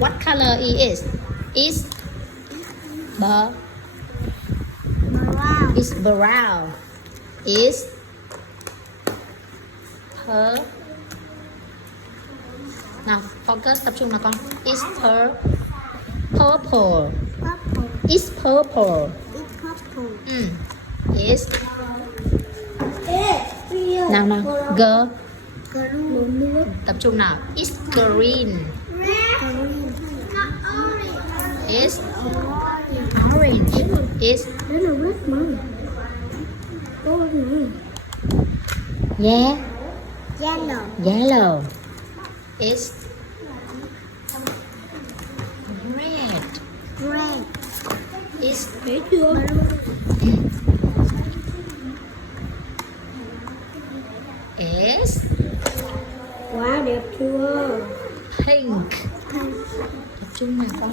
What color it is? Is Brown. is brown. Is her. Nào, focus tập trung nào con. Is her purple. Purple. Is purple. It's purple. Is nào nào. Girl. Green. Tập trung nào. Is green. Green. Is orange. Is Đó là red mà. Orange. yeah. Yellow. Yellow. Is red. Red. Is Thấy chưa? is Quá đẹp chưa? pink. Tập trung nào con.